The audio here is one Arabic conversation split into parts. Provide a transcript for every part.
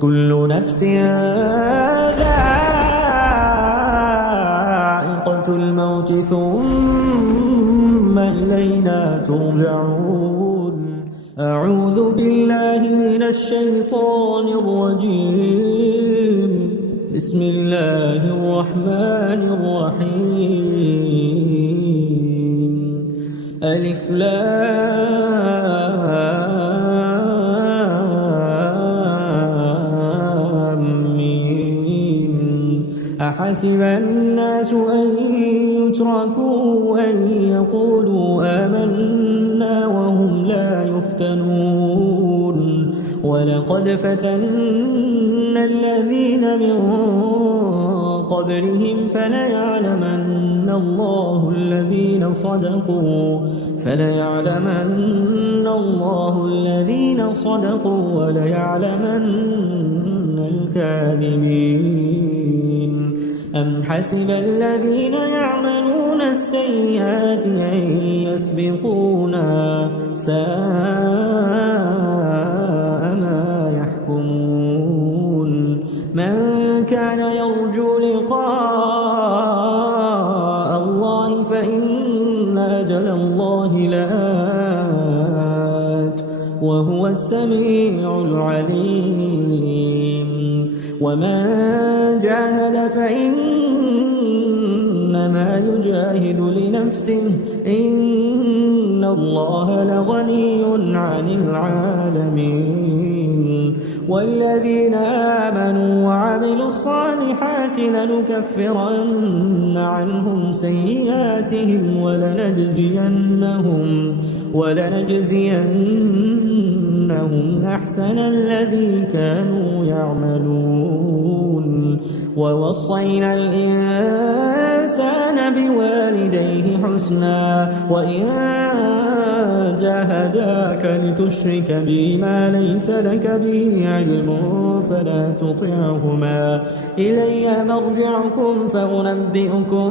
كل نفس ذائقة الموت ثم إلينا ترجعون. أعوذ بالله من الشيطان الرجيم. بسم الله الرحمن الرحيم. ألف لام ميم. أحسب الناس أن يتركوا أن يقولوا آمنا وهم لا يفتنون. ولقد فتنا الذين من قبلهم فليعلمن الله الذين صدقوا وليعلمن الكاذبين. أم حسب الذين يعملون السيئات أن يسبقونا ساء ما يحكمون. من كان يرجو لقاء الله فإن أجل الله لآت وهو السميع العليم. ومن جاهد فإنما يجاهد لنفسه إن الله لغني عن العالمين. والذين آمنوا وعملوا الصالحات لنكفرن عنهم سيئاتهم ولنجزينهم أحسن الذي كانوا يعملون. ووصينا الإنسان بوالديه حسنا وإن جاهداك لتشرك بي ما ليس لك به علم فلا تطعهما. إلي مرجعكم فأنبئكم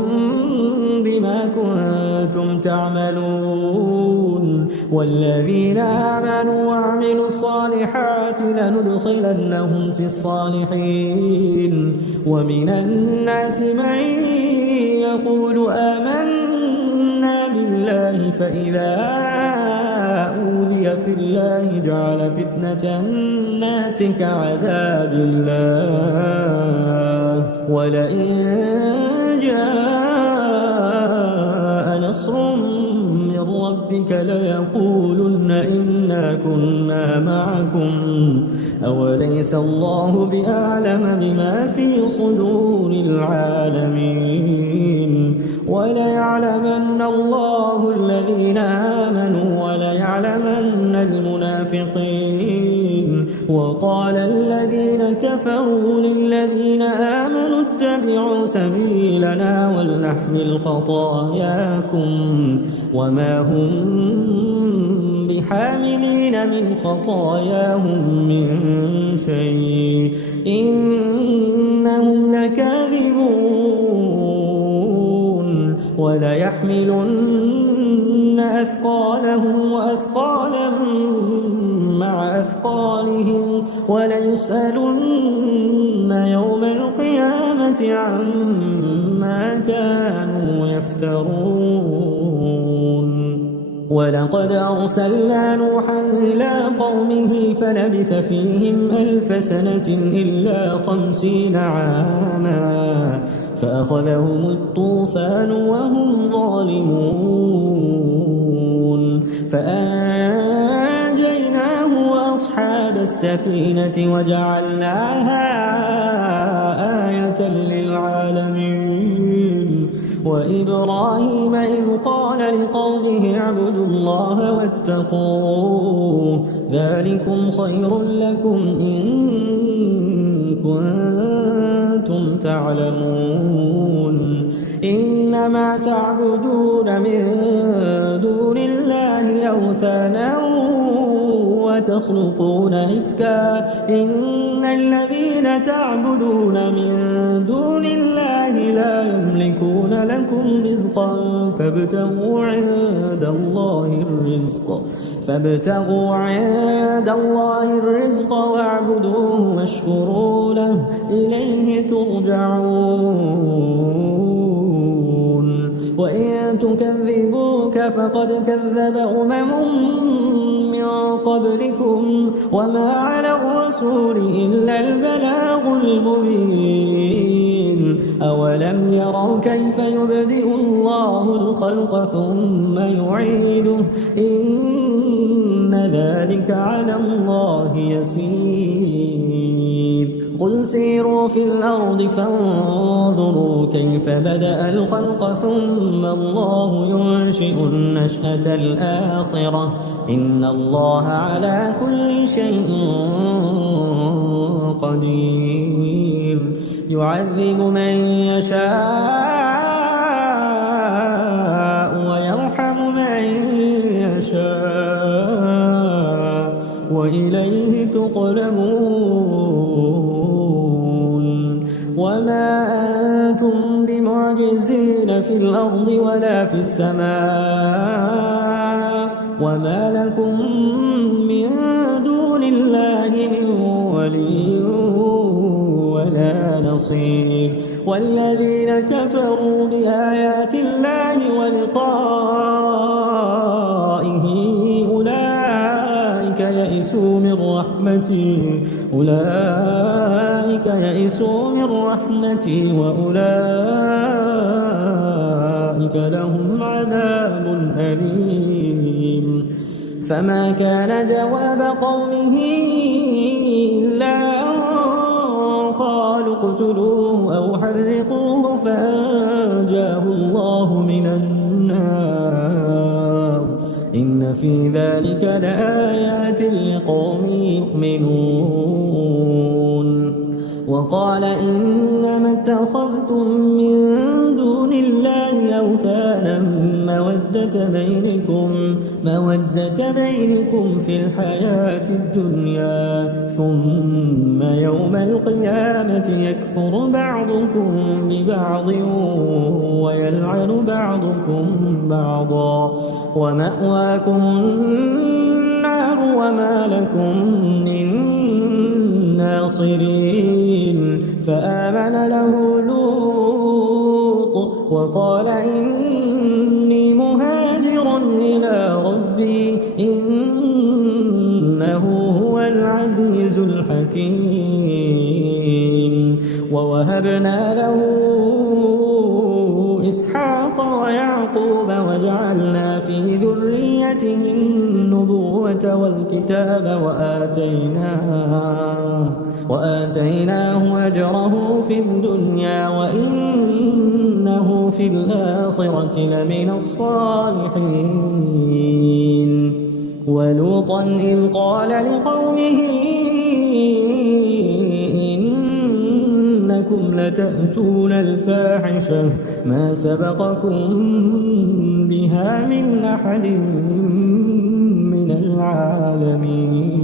بما كنتم تعملون. والذين آمنوا وعملوا الصالحات لندخلنهم في الصالحين. ومن الناس من يقول آمنا بالله فإذا أوذي في الله جعل فتنة الناس كعذاب الله. ولئن جاء نصر من ربك ليقولن إنا كنا معكم أوليس الله بأعلم بما في صدور العالمين. وليعلمن الله الذين آمنوا وليعلمن المنافقين. وقال الذين كفروا للذين آمنوا اتبعوا سبيلنا ولنحمل خطاياكم وما هم بحاملين من خطاياهم من شيء إنهم لكاذبون. وليحملن أثقالهم وأثقالا مع أثقالهم وليسألن يوم القيامة عما كانوا يفترون. ولقد أرسلنا نوحا إلى قومه فلبث فيهم 1000 سنة إلا 50 عاما فأخذهم الطوفان وهم ظالمون. فأنجيناه وأصحاب السفينة وجعلناها آية للعالمين. وإبراهيم إذ قال لقومه اعبدوا الله واتقوه ذلكم خير لكم إن كنتم تعلمون. إنما تعبدون من دون الله أوثانا وتخلقون إفكا إن الذين تعبدون من دون الله لا يملكون لكم رزقا فابتغوا عند الله الرزق واعبدوه واشكروا له إليه ترجعون وإن تكذبوك فقد كذب أمم من قبلكم وما على الرسول إلا البلاغ المبين أولم يروا كيف يبدئ الله الخلق ثم يعيده إن ذلك على الله يسير قل سيروا في الأرض فانظروا كيف بدأ الخلق ثم الله ينشئ النشأة الآخرة إن الله على كل شيء قدير يعذب من يشاء ويرحم من يشاء وإليه تقلبون وما أنتم بمعجزين في الأرض ولا في السماء وما لكم من دون الله من ولي ولا نصير والذين كفروا بآيات الله ولقائه أولئك يئسوا من رحمتي وأولئك لهم عذاب أليم فما كان جواب قومه إلا أن قالوا اقتلوه أو حرقوه فأنجاه الله من النار إن في ذلك لآيات لقوم يؤمنون وقال إنما اتخذتم من دون الله أوثانا مودة بينكم في الحياة الدنيا ثم يوم القيامة يكفر بعضكم ببعض ويلعن بعضكم بعضا ومأواكم النار وما لكم من ناصرين فآمن له لوط وقال إني مهاجر إلى ربي إنه هو العزيز الحكيم ووهبنا له إسحاق ويعقوب وجعلنا في ذريته النبوة والكتاب وآتيناه أجره في الدنيا وإنه في الآخرة لمن الصالحين ولوطا إذ قال لقومه إنكم لتأتون الفاحشة ما سبقكم بها من أحد من العالمين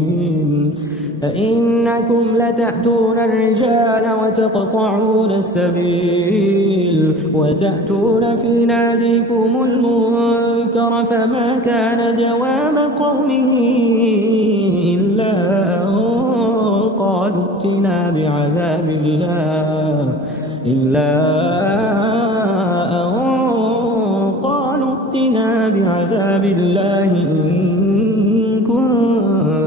فإنكم لتأتون الرجال وتقطعون السبيل وتأتون في ناديكم المنكر فما كان جواب قومه إلا أن قالوا ائتنا بعذاب الله إن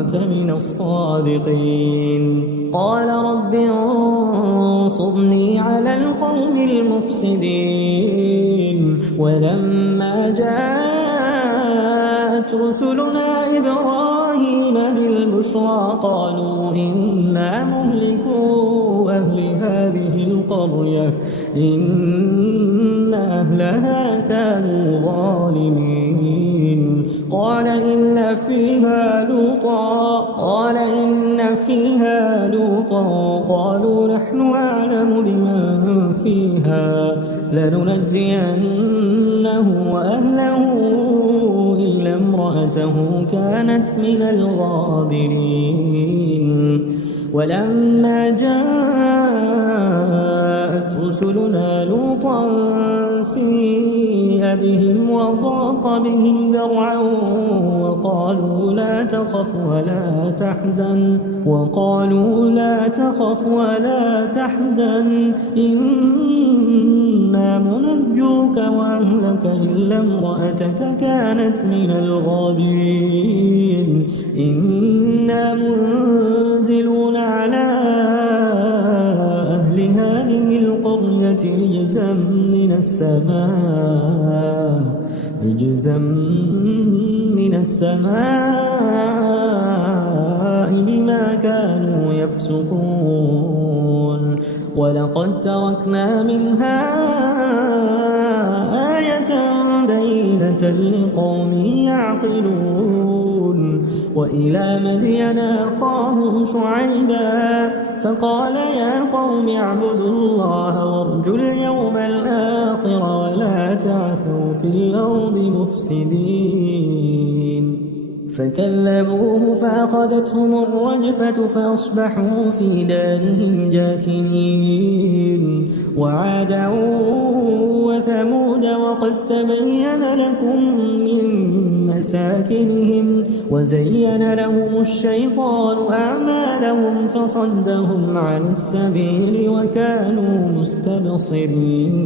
كنت من الصادقين قال رب انصرني على القوم المفسدين ولما جاءت رسلنا إبراهيم بالبشرى قالوا إنا مهلكو أهل هذه القرية إن أهلها كانوا ظالمين قال إن فيها لوطا قالوا نحن أعلم بمن فيها لننجينه وأهله إلا إلا امرأته كانت من الغابرين ولما جاءت رسلنا لوطا سيء بهم وضاق بهم ذرعا وقالوا لا تخف ولا تحزن إنا منجوك وأهلك إلا امرأتك كانت من الغابرين إنا منزلون على أهل هذه القرية رجزا من السماء بما كانوا يفسقون ولقد تركنا منها آية بينة لقوم يعقلون وإلى مدين أخاهم شعيبا فقال يا قوم اعبدوا الله وارجوا اليوم الآخر ولا تعثوا في الأرض مفسدين فكذبوه فأخذتهم الرجفة فأصبحوا في دارهم جاثمين وعادا وثمود وقد تبين لكم من مساكنهم وزين لهم الشيطان أعمالهم فصدهم عن السبيل وكانوا مستبصرين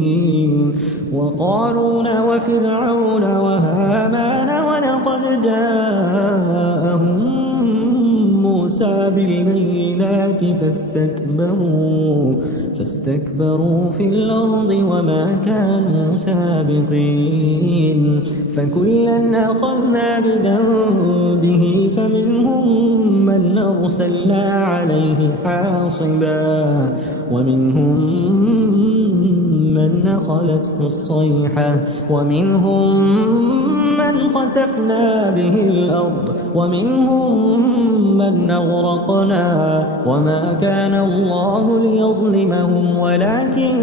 وقارون وفرعون وهامان ولقد جاءهم موسى بالبينات فاستكبروا في الأرض وما كانوا سابقين فكلا أخذنا بذنبه فمنهم من أرسلنا عليه حاصبا ومنهم من أخذته الصيحة ومنهم من خسفنا به الأرض ومنهم من أغرقنا وما كان الله ليظلمهم ولكن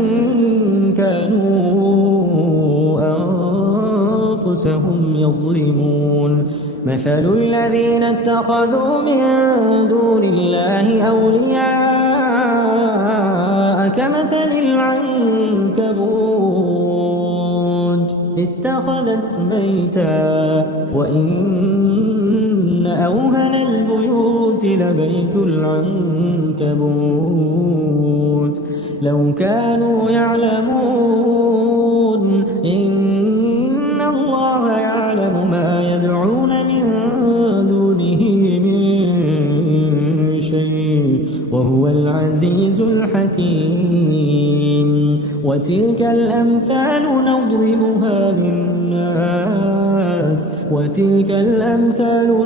كانوا أنفسهم يظلمون مثل الذين اتخذوا من دون الله أولياء كمثل العنكبوت اتخذت بيتا وإن أوهن البيوت لبيت العنكبوت لو كانوا يعلمون إن الله يعلم ما يدعون من دونه من شيء وهو العزيز الحكيم وتلك الأمثال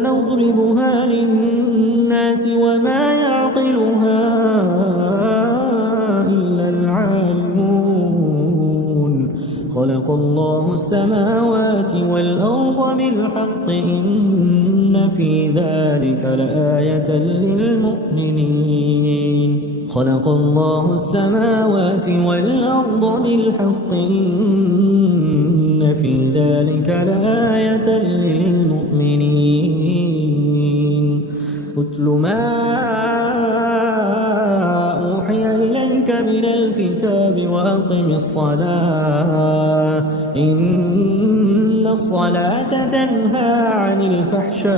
نضربها للناس وما يعقلها إلا العالمون خلق الله السماوات والأرض بالحق إن في ذلك لآية للمؤمنين خلق الله السماوات والأرض بالحق إن في ذلك لآية للمؤمنين اتل ما أوحي إليك من الكتاب وأقم الصلاة إن الصلاة تنهى عن الفحشاء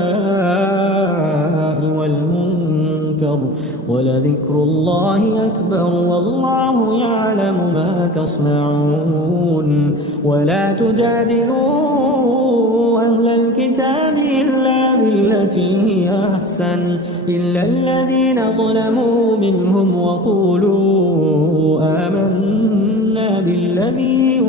والمنكر ولذكر الله أكبر والله يعلم ما تصنعون ولا تجادلوا أهل الكتاب إلا بالتي هي أحسن إلا الذين ظلموا منهم وقولوا آمنا بالذي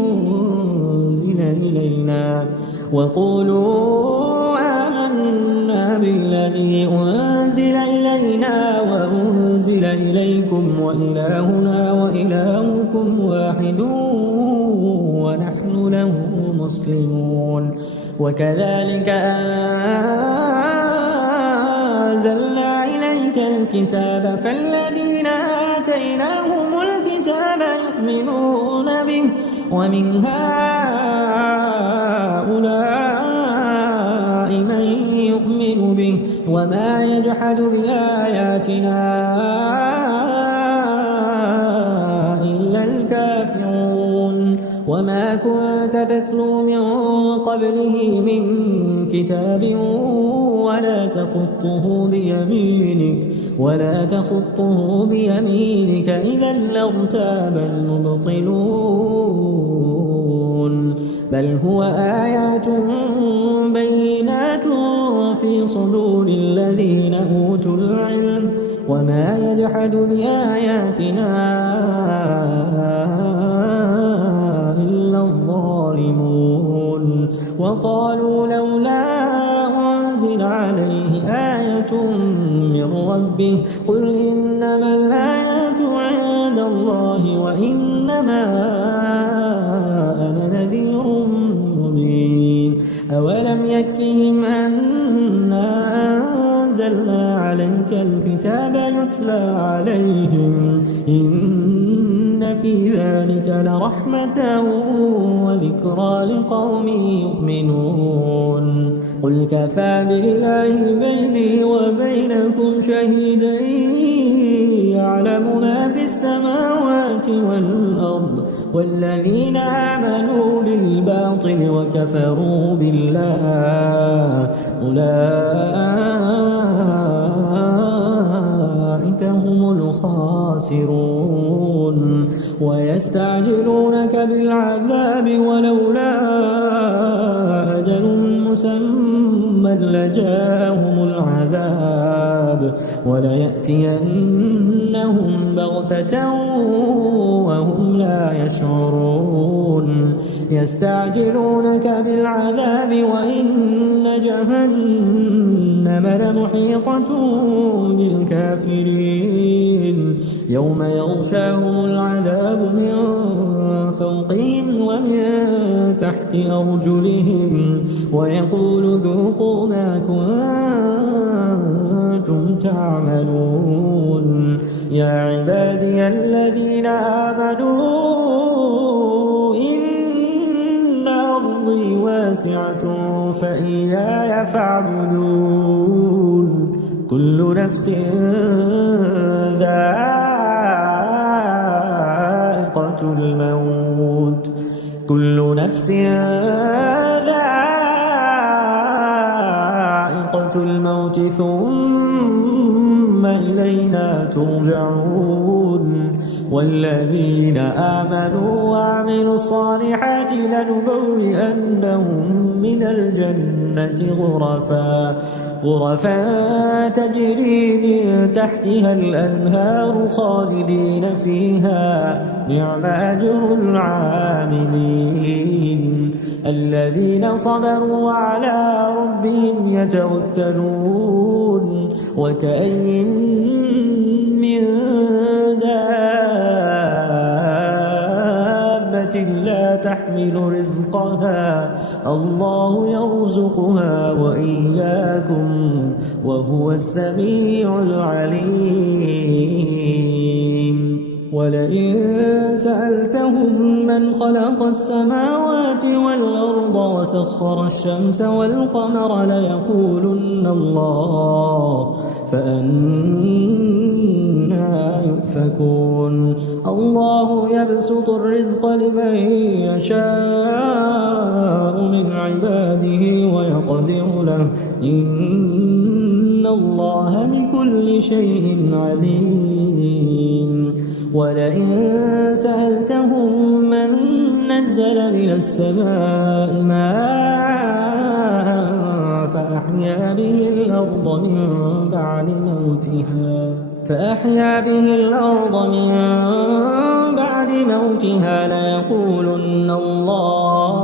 أنزل إلينا وأنزل إليكم وإلهنا وإلهكم واحد ونحن له مسلمون وكذلك أنزلنا إليك الكتاب فالذين آتيناهم الكتاب يؤمنون به ومن هؤلاء من يؤمن به وما يجحد بآياتنا إلا الكافرون وما كنت تتلو من قبله من كتاب ولا تخطه بيمينك إذا لارتاب المبطلون بل هو آيات بينات في صدور الذين أوتوا العلم وما يجحد بآياتنا إلا الظالمون وقالوا لولا أنزل عليه آية من ربه قل إنما الآيات عند الله وإنما أنا نذير مبين أولم يكفهم أنا أنزلنا عليك الكتاب يتلى عليهم إن في ذلك لرحمة وذكرى لقوم يؤمنون قل كفى بالله بيني وبينكم شهيدا يعلم ما في السماوات والأرض والذين آمنوا بالباطل وكفروا بالله أولئك هم الخاسرون ويستعجلونك بالعذاب ولولا أجل مسمى لجاءهم العذاب وليأتينهم بغتة وهم لا يشعرون يستعجلونك بالعذاب وإن جهنم لمحيطة بالكافرين يوم يغشاهم العذاب من فوقهم ومن تحت أرجلهم ويقول ذوقوا ما كنتم تعملون يا عبادي الذين آمنوا إن أرضي واسعة فإياي فاعبدون كل نفس ذائقة الموت ثم إلينا ترجعون والذين آمنوا وعملوا الصالحات لنبوئنهم من الجنة غرفا تجري من تحتها الأنهار خالدين فيها نعم أجر العاملين الذين صبروا وعلى ربهم يتوكلون وكأين من دابة لا تحمل رزقها الله يرزقها وإياكم وهو السميع العليم ولئن سألتهم من خلق السماوات والأرض وسخر الشمس والقمر ليقولن الله فأنى يؤفكون الله يبسط الرزق لمن يشاء من عباده ويقدر له إن الله بكل شيء عليم ولئن سألتهم من نزل من السماء ماء فأحيا به الأرض من بعد موتها ليقولن الله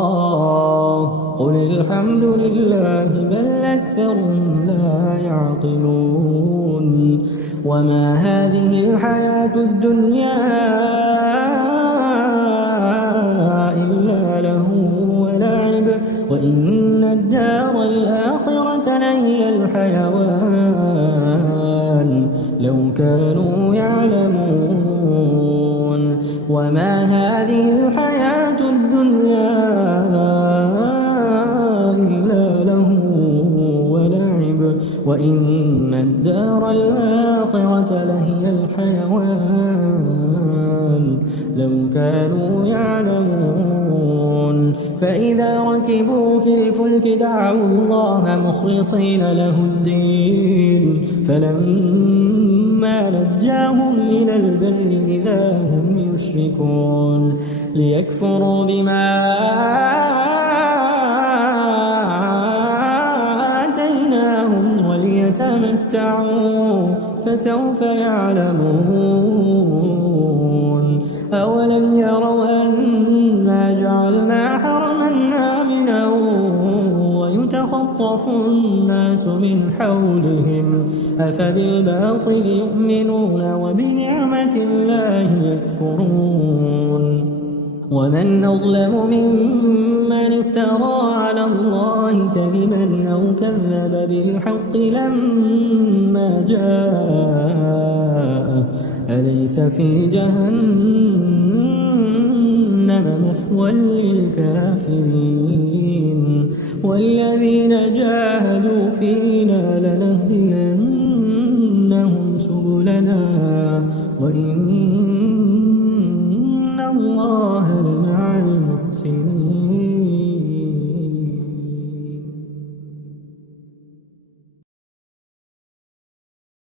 قل الحمد لله بل أكثرهم لا يعقلون وما هذه الحياة الدنيا إلا له ولعب وإن الدار الآخرة لهي الحيوان لو كانوا يعلمون وما هذه الحياة الدنيا إلا له وإن الدار الآخرة لهي الحيوان لو كانوا يعلمون فإذا ركبوا في الفلك دعوا الله مخلصين له الدين فلما نجاهم إلى البر إذا هم يشركون ليكفروا بما آتيناهم وليتمتعوا فسوف يعلمون أولم يروا أنا جعلنا حرما آمنا ويتخطف الناس من حولهم أفبالباطل يؤمنون وبنعمة الله يكفرون ومن أظلم ممن افترى على الله كذبا أو كذب بالحق لما جاءه أليس في جهنم مثوى للكافرين والذين جاهدوا فينا لنهدينهم سبلنا وإن الله لمع المحسنين